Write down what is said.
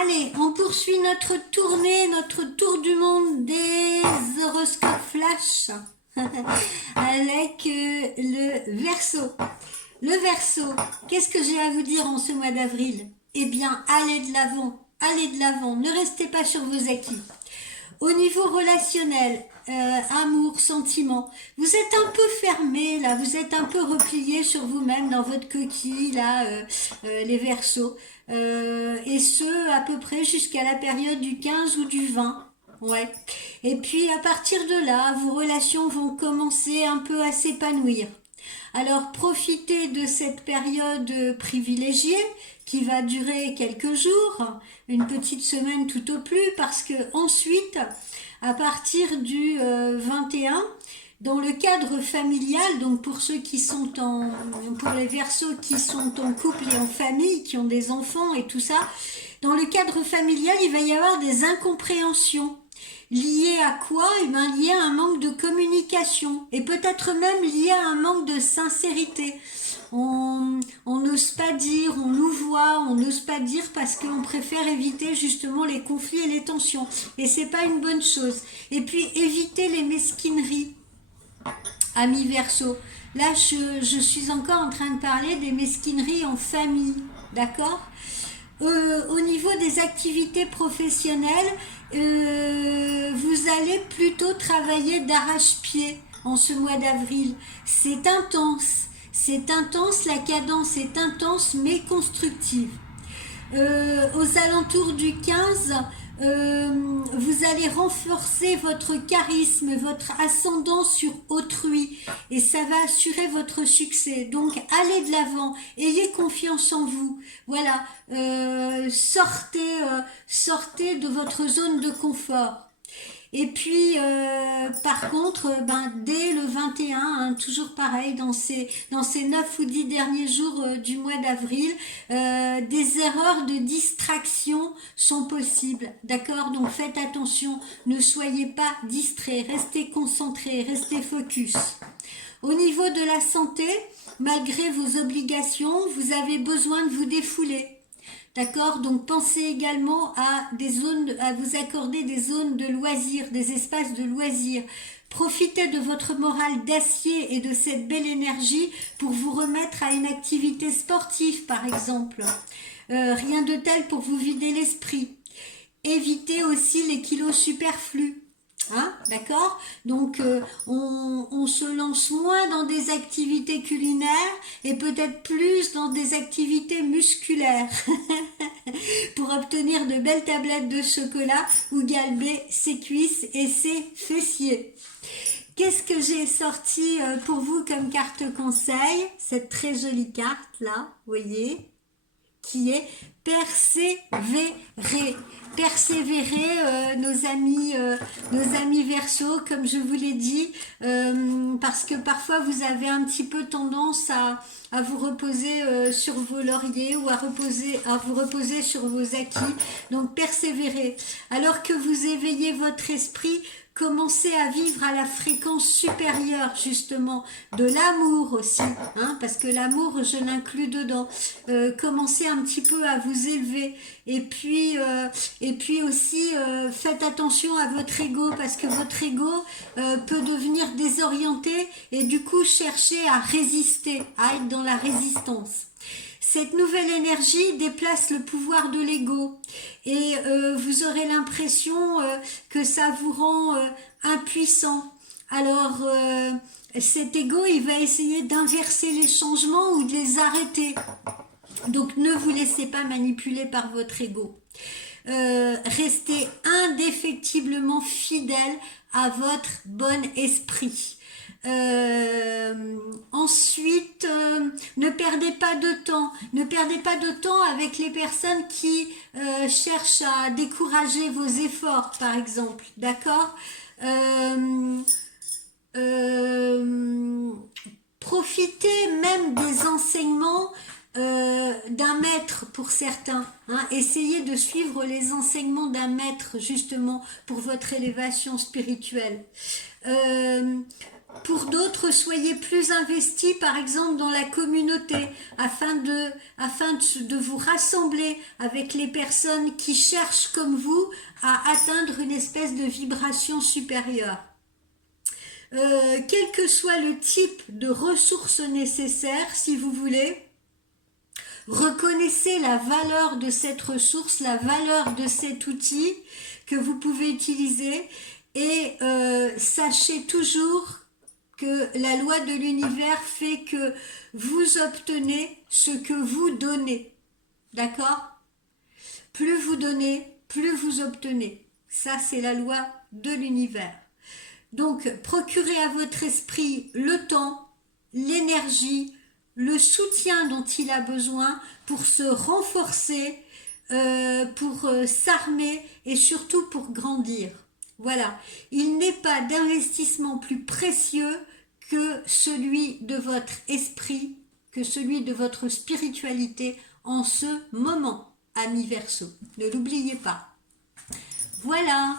Allez, on poursuit notre tournée, notre tour du monde des horoscopes flash avec le Verseau. Le Verseau, qu'est-ce que j'ai à vous dire en ce mois d'avril? Eh bien, allez de l'avant, ne restez pas sur vos acquis. Au niveau relationnel, amour, sentiment, vous êtes un peu fermé là, vous êtes un peu replié sur vous-même dans votre coquille là, les Verseaux, et ce à peu près jusqu'à la période du 15 ou du 20. Ouais. Et puis à partir de là, vos relations vont commencer un peu à s'épanouir. Alors profitez de cette période privilégiée qui va durer quelques jours, une petite semaine tout au plus, parce que ensuite, à partir du 21, dans le cadre familial, donc pour ceux qui sont pour les Verseaux qui sont en couple et en famille, qui ont des enfants et tout ça, dans le cadre familial, il va y avoir des incompréhensions. Lié à quoi? Eh bien, lié à un manque de communication et peut-être même lié à un manque de sincérité. On n'ose pas dire, on nous voit, on n'ose pas dire parce qu'on préfère éviter justement les conflits et les tensions. Et c'est pas une bonne chose. Et puis éviter les mesquineries, amis Verseau. Là, je suis encore en train de parler des mesquineries en famille, d'accord? Au niveau des activités professionnelles, vous allez plutôt travailler d'arrache-pied en ce mois d'avril. C'est intense, la cadence est intense mais constructive. Aux alentours du 15, vous allez renforcer votre charisme, votre ascendant sur autrui et ça va assurer votre succès. Donc allez de l'avant, ayez confiance en vous. Voilà, sortez de votre zone de confort. Et puis, par contre, dès le 21, hein, toujours pareil, dans ces 9 ou 10 derniers jours du mois d'avril, des erreurs de distraction sont possibles, d'accord? Donc faites attention, ne soyez pas distraits, restez concentrés, restez focus. Au niveau de la santé, malgré vos obligations, vous avez besoin de vous défouler. D'accord? Donc pensez également à vous accorder des zones de loisirs, des espaces de loisirs. Profitez de votre morale d'acier et de cette belle énergie pour vous remettre à une activité sportive, par exemple. Rien de tel pour vous vider l'esprit. Évitez aussi les kilos superflus. Hein, d'accord? Donc on se lance moins dans des activités culinaires et peut-être plus dans des activités musculaires pour obtenir de belles tablettes de chocolat ou galber ses cuisses et ses fessiers. Qu'est-ce que j'ai sorti pour vous comme carte conseil? Cette très jolie carte là, vous voyez, qui est persévérer. Persévérer, nos amis Verseaux, comme je vous l'ai dit, parce que parfois vous avez un petit peu tendance à vous reposer sur vos lauriers ou à vous reposer sur vos acquis. Donc persévérez. Alors que vous éveillez votre esprit, commencez à vivre à la fréquence supérieure justement de l'amour aussi, hein, parce que l'amour je l'inclus dedans. Commencez un petit peu à vous élever et puis aussi faites attention à votre ego parce que votre ego peut devenir désorienté et du coup chercher à résister, à être dans la résistance. Cette nouvelle énergie déplace le pouvoir de l'ego et vous aurez l'impression que ça vous rend impuissant. Alors cet ego, il va essayer d'inverser les changements ou de les arrêter. Donc ne vous laissez pas manipuler par votre ego. Restez indéfectiblement fidèle à votre bon esprit. Ensuite, ne perdez pas de temps avec les personnes qui cherchent à décourager vos efforts, par exemple, d'accord? Profitez même des enseignements d'un maître pour certains, hein. Essayez de suivre les enseignements d'un maître justement pour votre élévation spirituelle. Pour d'autres, soyez plus investis, par exemple, dans la communauté, afin de vous rassembler avec les personnes qui cherchent, comme vous, à atteindre une espèce de vibration supérieure. Quel que soit le type de ressources nécessaires, si vous voulez, reconnaissez la valeur de cette ressource, la valeur de cet outil que vous pouvez utiliser et sachez toujours que la loi de l'univers fait que vous obtenez ce que vous donnez. D'accord? Plus vous donnez, plus vous obtenez. Ça, c'est la loi de l'univers. Donc, procurez à votre esprit le temps, l'énergie, le soutien dont il a besoin pour se renforcer, pour s'armer et surtout pour grandir. Voilà, il n'est pas d'investissement plus précieux que celui de votre esprit, que celui de votre spiritualité en ce moment, ami Verseau. Ne l'oubliez pas. Voilà.